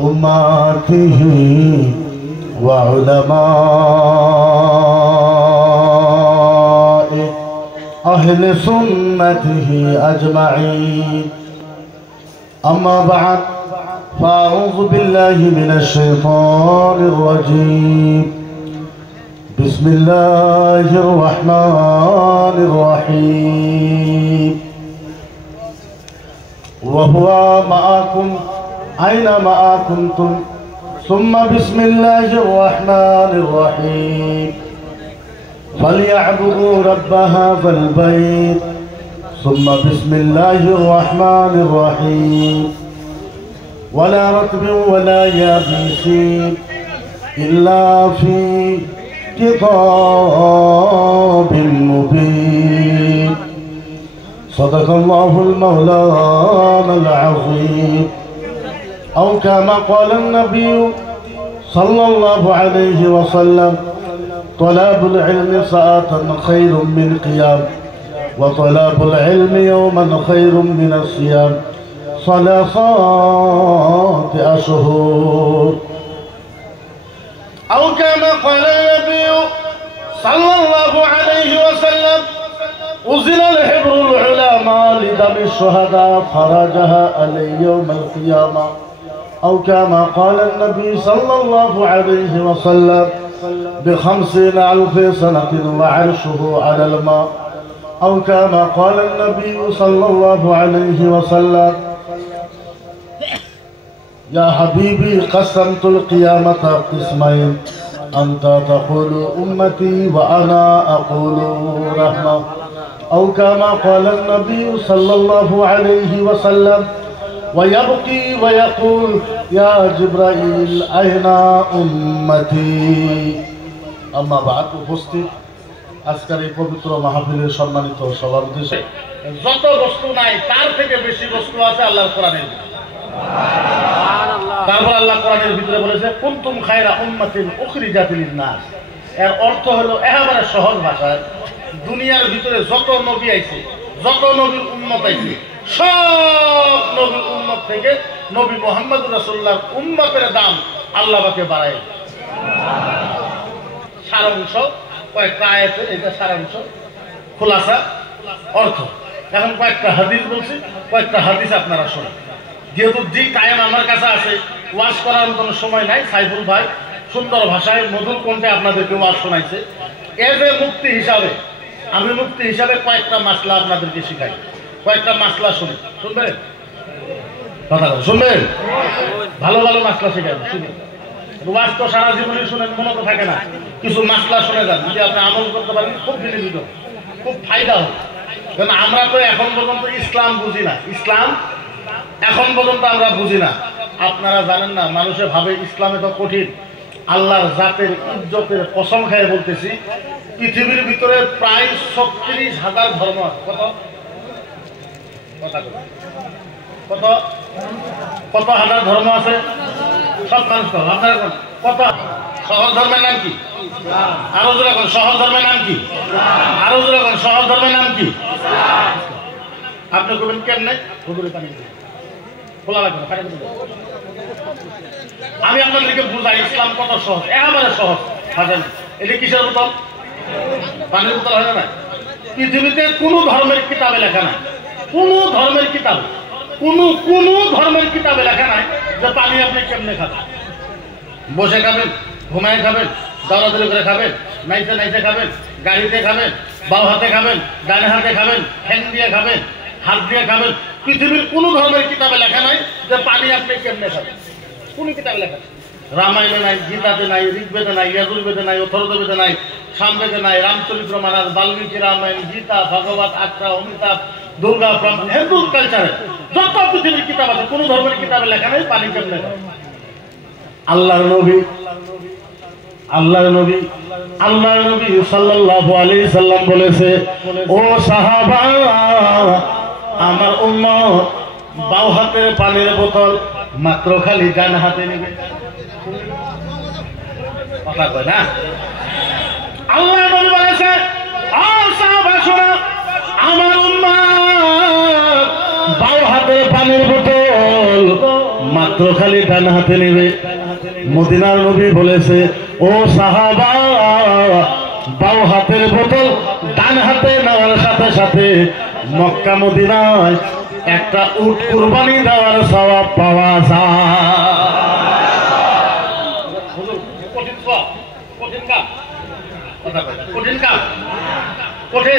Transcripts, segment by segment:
أمته وعلماء أهل سنته أجمعين. أما بعد، فأعوذ بالله من الشيطان الرجيم. بسم الله الرحمن الرحيم. وهو معكم أينما كنتم، ثم بسم الله الرحمن الرحيم. فليعبدوا رب هذا البيت، ثم بسم الله الرحمن الرحيم. ولا رطب ولا يابس إلا في كتاب مبين. صدق الله المولانا العظيم. أو كما قال النبي صلى الله عليه وسلم: طلب العلم ساعة خير من قيام، وطلب العلم يوما خير من الصيام 3 أشهر. أو كما قال النبي صلى الله عليه وسلم: أزل الحبر العلماء لدم الشهداء فرجها علي يوم القيامة. أو كما قال النبي صلى الله عليه وسلم: ب50,000 سنة وعرشه على الماء. أو كما قال النبي صلى الله عليه وسلم: يا حبيبي قسمت القيامة قسمين، أنت تقول أمتي وأنا أقول رحمة. أو كما قال النبي صلى الله عليه وسلم: ويبكي ويقول يا جبرائيل أين أمتي। أما بعد، উপস্থিত আজকের এই পবিত্র মাহফিলের সম্মানিত সভাপতি, যত বস্তু নাই তার থেকে বেশি বস্তু আছে আল্লাহর কোরআনের ভিতরে। তারপর আল্লাহ কোরআনের ভিতরে বলেছে কুনতুম খায়রা উম্মাতিন উখরিজাত লিন-নাস। এর অর্থ হলো একেবারে সহজ ভাষায়, দুনিয়ার ভিতরে যত নবী আইছে, যত নবীর উম্মত আইছে, সব নবীর উম্মত থেকে নবী মুহাম্মদ রাসূলুল্লাহর উম্মতের দাম আল্লাহ পাকে বাড়ায়। সারাংশ কয়েকটা আয়াতে, এটা সারাংশ, খোলাসা, অর্থ। এখন কয়েকটা হাদিস বলছি, কয়েকটা হাদিস আপনারা শোনেন। যেহেতু যে টাইম আমার কাছে আছে, ওয়াজ করার কোনো সময় নাই। সাইফুল ভাই সুন্দর ভাষায় মধুর কণ্ঠে আপনাদেরকে ওয়াজ শোনাইছে। এজ এ মুফতি হিসাবে, আমি মুফতি হিসাবে কয়েকটা মাসলা আপনাদেরকে শিখাই, কয়েকটা মাসলা শুনবেন, কথা শুনবেন, ভালো ভালো মাসলা শিখাই। শুনুন, ওয়াজ তো সারা জীবনে শুনেন, মনে তো থাকে না, কিছু মাসলা শুনে যান। যদি আপনি আমল করতে পারেন খুব বেনিফিট হবে, খুব ফায়দা হবে। কারণ আমরা তো এখন পর্যন্ত ইসলাম বুঝি না, ইসলাম এখন পর্যন্ত আমরা বুঝি না। আপনারা জানেন না, মানুষে ভাবে ইসলাম এত কঠিন। আল্লাহর জাতের ইজ্জতের কসম খেয়ে বলতেছি, পৃথিবীর ভিতরে প্রায় 36,000 ধর্ম আছে। কত কত হাজার ধর্ম আছে? সব মানুষ তো আপনারা কত সহজ ধর্মের নাম কি? আরো জোরে কোন সহজ ধর্মের নাম কি? আরো জোরে কোন সহজ ধর্মের নাম কি? আপনি কবেন কেমনে হুজুরে পানি খোলা লাগবে না। আমি আপনাদেরকে বুঝাই ইসলাম কত সহজ, একেবারে সহজ। হাজার এটা কিসের বোতল? পানির বোতল হয় না। পৃথিবীতে কোন ধর্মের কিতাবে লেখা নাই, কোন ধর্মের কিতাবে, কোন ধর্মের কিতাবে লেখা নাই যে পানি আপনি কেমনে খাবেন। বসে খাবেন, ঘুমায় খাবেন, দৌড়াদৌড়ি করে খাবেন, নাইতে নাইতে খাবেন, গাড়িতে খাবেন, বাম হাতে খাবেন, ডানে হাতে খাবেন, ঠ্যাং দিয়ে খাবেন, হাত দিয়ে খাবেন। পৃথিবীর কোন ধর্মের কিতাবে লেখা নাই যে পানি আপনি কেমনে খাবেন। কোন কিতাবে লেখা নাই, রামায়ণে নাই, গীতাতে নাই, ঋগ্বেদে নাই, যজুর্বেদে নাই, অথর্ববেদে নাই, সামবেদে নাই, রামচরিত্র মানস, বাল্মীকি রামায়ণ, গীতা, ভগবত, আক্রা, অমিতাভ, দুর্গা, হিন্দু কালচারে যত পৃথিবীর কিতাব আছে, কোন ধর্মের কিতাবে লেখা নাই পানি কেমনে খাবেন। আল্লাহর নবী সাল্লাল্লাহু আলাইহি সাল্লাম বলেছে, ও সাহাবা, আমার উম্মত বাও হাতে পানির বোতল মাত্র খালি ডান হাতে নেবে। কথা কয় না? আল্লাহ নবী বলেছে, ও সাহাবা শোনো, আমার উম্মত বাও হাতে পানির বোতল মাত্র খালি ডান হাতে নেবে। মদিনার নবী বলেছে, ও সাহাবা, বাও হাতের বোতল ডান হাতে নেওয়ার সাথে সাথে মক্কা মদিনায় একটা উট কুরবানি দেওয়ার সওয়াব পাওয়া যায়। কঠিন কাজ, কঠিন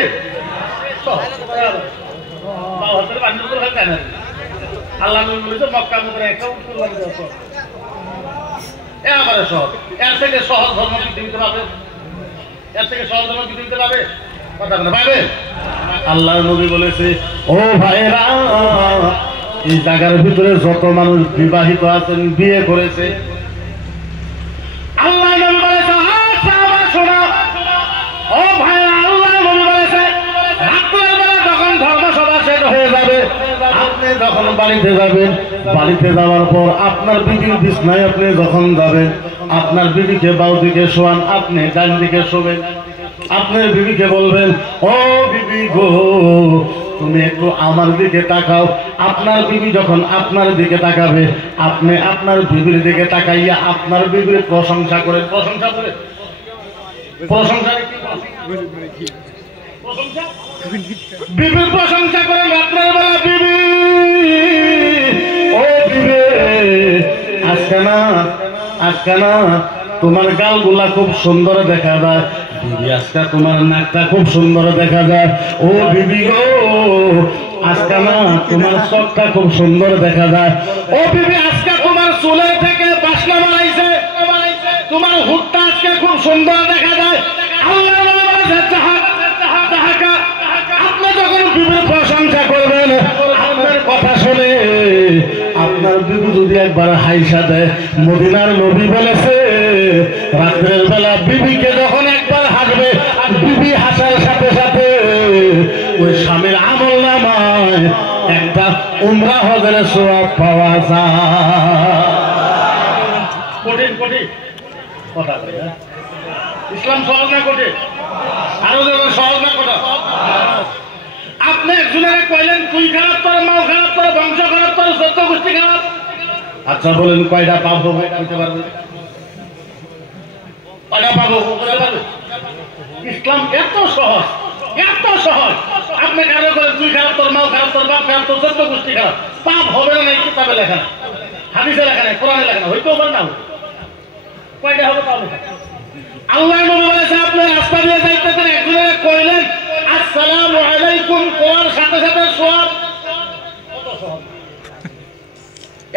আল্লাহ বলেছে মক্কা মদিনায় একটা উট কুরবানি দেওয়া একেবারে সহজ। এর থেকে সহজ ধর্ম পৃথিবীতে পাবে? এর থেকে সহজ ধর্ম পৃথিবীতে পাবে? কথা বলে পাবে? আল্লাহ নবী বলেছে, ও ভাইরা, এই জায়গার ভিতরে যত মানুষ বিবাহিত আছেন, বিয়ে করেছে, আল্লাহ নবী বলেছে, শোনো ও ভাইরা, আল্লাহ নবী বলেছে রাত্রের বেলা যখন ধর্মসভা শেষ হয়ে যাবে, আপনি যখন বাড়িতে যাবেন, বাড়িতে যাওয়ার পর আপনার বিবির বিছনায় আপনি যখন যাবেন, আপনার বিবিকে বাউ দিকে শোয়ান, আপনি ডান দিকে শোবেন। আপনার বিবিকে বলবেন, ও বিবি গো, তুমি একটু আমার দিকে তাকাও। আপনার বিবি যখন আপনার দিকে তাকাবে, আপনি আপনার বিবির দিকে তাকাইয়া আপনার বিবির প্রশংসা করেন। প্রশংসা করে, প্রশংসা বিবির প্রশংসা করেন রাত্রের বেলা। বিবি, ও বিবি, আজকে না তোমার গালগুলা খুব সুন্দর দেখা যায়। বিবি, আজকে তোমার নাকটা খুব সুন্দর দেখা যায়। ও বিবি গো, আজকে না তোমার চোখটা খুব সুন্দর দেখা যায়। ও বিবি, আজকে তোমার চুলের থেকে বাসনা বাড়াইছে, তোমার হুটটা আজকে খুব সুন্দর দেখা যায়। আল্লাহ আপনি যখন বিবির প্রশংসা করবেন, আপনার কথা শুনে আপনার বিবি যদি একবার হাইসা দেয়, মদিনার নবী বলেছে রাত্রের বেলা বিবিকে যখন একবার হাসবে, বিবি হাসার সাথে সাথে ওই স্বামীর আমল নামায় একটা উমরা হজের সওয়াব পাওয়া যায়। কঠিন কঠিন কথা, ইসলাম সহজ না কঠিন? আরো যেমন সহজ না কথা। আপনি একজনের কইলেন তুই খারাপ, তোর মাও খারাপ, তোর বংশ খারাপ, তোর সত্য গোষ্ঠী খারাপ। আচ্ছা বলেন কয়টা পাপ হবে? বলতে পারবে? কয়টা পাপ বলতে পারবে? ইসলাম এত সহজ, এত সহজ। আপনি কারো করেন তুই খারাপ, তোর মাও খারাপ, তোর বাপ খারাপ, তোর সত্য গোষ্ঠী খারাপ, পাপ হবে না? এই কিতাবে লেখা না, হাদিসে লেখা নাই, কোরআনে লেখা না, হইতেও পারে না। কয়টা হবে তাহলে? আল্লাহ নবী বলেছে আপনি রাস্তা দিয়ে যাইতেছেন, একজনের কইলেন আসসালামু আলাইকুম, কোরআন সাথে সাথে সওয়াব। কত সহজ!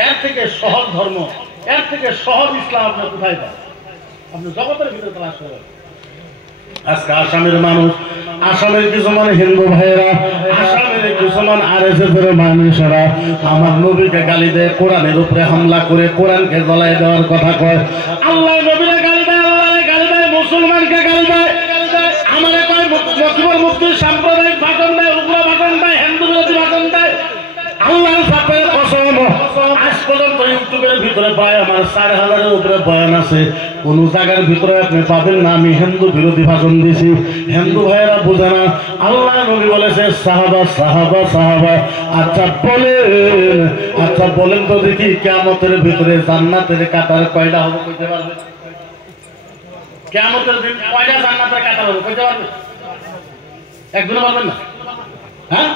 এর থেকে সহজ ধর্ম, এর থেকে সহজ ইসলাম আপনি কোথায় পান? আপনি জগতের ভিতরে তালাশ করেন। আজকে আসামের মানুষ, আসামের কিছু হিন্দু ভাইয়েরা, আসামের কিছু আরএসএসের মানুষেরা আমার নবীকে গালি দেয়, কোরআনের উপরে হামলা করে কোরআনকে জ্বলাই দেওয়ার কথা কয়। আল্লাহ নবীরে গালি দেয়, আল্লাহরে গালি দেয়, মুসলমানকে গালি দেয়, আমারে কয় মকিবুল মুফতির সাম্প্রদায়িক ভাষণ দেয়, উগ্র ভাষণ দেয়, হিন্দু বিরোধী ভাষণ দেয়। আল্লাহর সাথে কসম, আজ পর্যন্ত ইউটিউবের ভিতরে প্রায় আমার 4000-এর উপরে বয়ান আছে, কোন জায়গার ভিতরে আপনি পাবেন না আমি হিন্দু বিরোধী ভাষণ দিছি। হিন্দু ভাইয়েরা বুঝে না। আল্লাহ নবী বলেছে সাহাবা সাহাবা সাহাবা। আচ্ছা বলেন তো দেখি, কিয়ামতের ভিতরে জান্নাতের কাঁটার কয়টা হবে কইতে পারবে? কিয়ামতের দিন কয়টা জান্নাতের কাঁটা হবে কইতে পারবে? একজনে বলবেন না? হ্যাঁ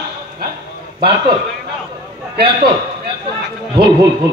72, 73? ভুল ভুল ভুল,